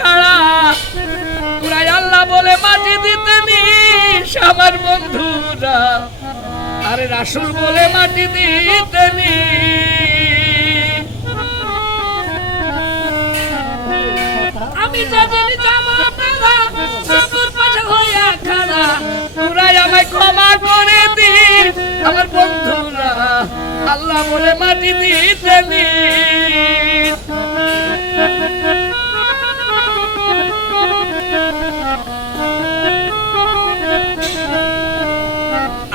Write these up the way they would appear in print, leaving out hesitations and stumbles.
খাড়া তোরাই আল্লাহ বলে মাটি দিতে নিস আমার বন্ধুরা, আরে রাসূল বলে মাটি দিতে নিস। আমি যেদিন যাব পালা সবুর পাশে হইয়া খাড়া তোরাই আমায় ক্ষমা করে দিস আমার বন্ধুরা, আল্লাহ বলে মাটি দিতে নিস।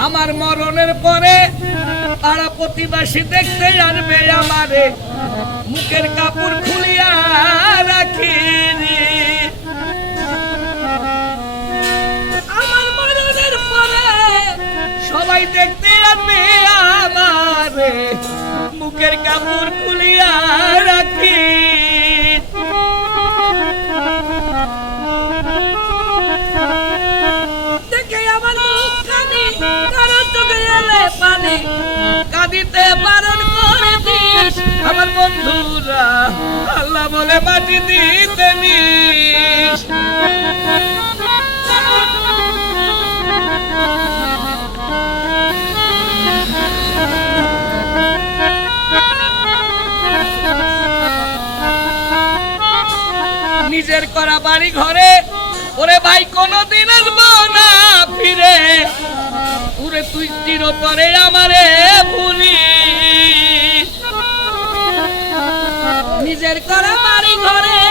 আমার মরণের পরে পাড়া প্রতিবাসী দেখতে আসবে আমারে, মুখের কাপড় খুলিয়া রাখিনি। আমার মরণের পরে সবাই দেখতে আসবে আমারে, মুখের কাপড় খুলিয়া রাখি। কাঁদিতে বারণ করে দিস আমার বন্ধুরা, আল্লাহ বলে মাটি দিতে নিস। নিজের করা বাড়ি ঘরে ওরে ভাই কোনদিন আসবো না ফিরে, ওরে তুই চিরতরে আমারে ভুলি। নিজের করা বাড়ি ঘরে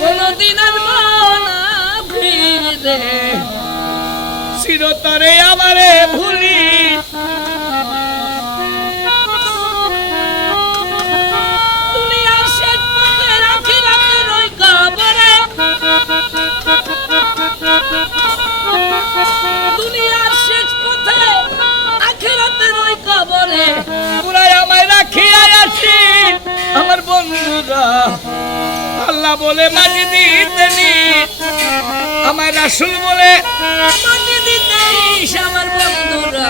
কোনদিন আসবো না ফিরে, চিরতরে আমারে ভুলি। দুনিয়ার শেষ পথে রাখি রাতের ওই কবরে, দুনিয়ার শেষ পথে আখিরাতের ওই কবরে পুরাই আমায় রাখিয়া আসি আমার বন্ধুরা, আল্লাহ বলে মাটি দিতে নিস, আমার রাসূল বলে মাটি দিতে নিস আমার বন্ধুরা।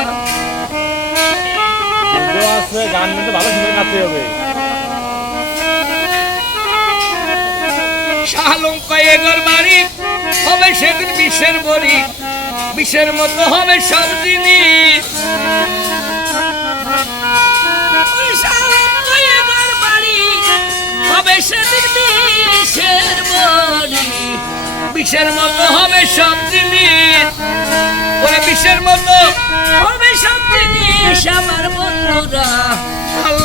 গান কিন্তু ভালো শুনে গাইতে হবে। শাহলম কয়েকর বাড়ি হবে সেদিন বিষের বড়ি, বিষের মতো হবে সব জিনিস। হবে সেদিন বিষের বড়ি, বিষের মতো হবে সব জিনিস, ওরে বিষের মতো হবে সব জিনিস আমার বন্ধুরা, আল্লাহ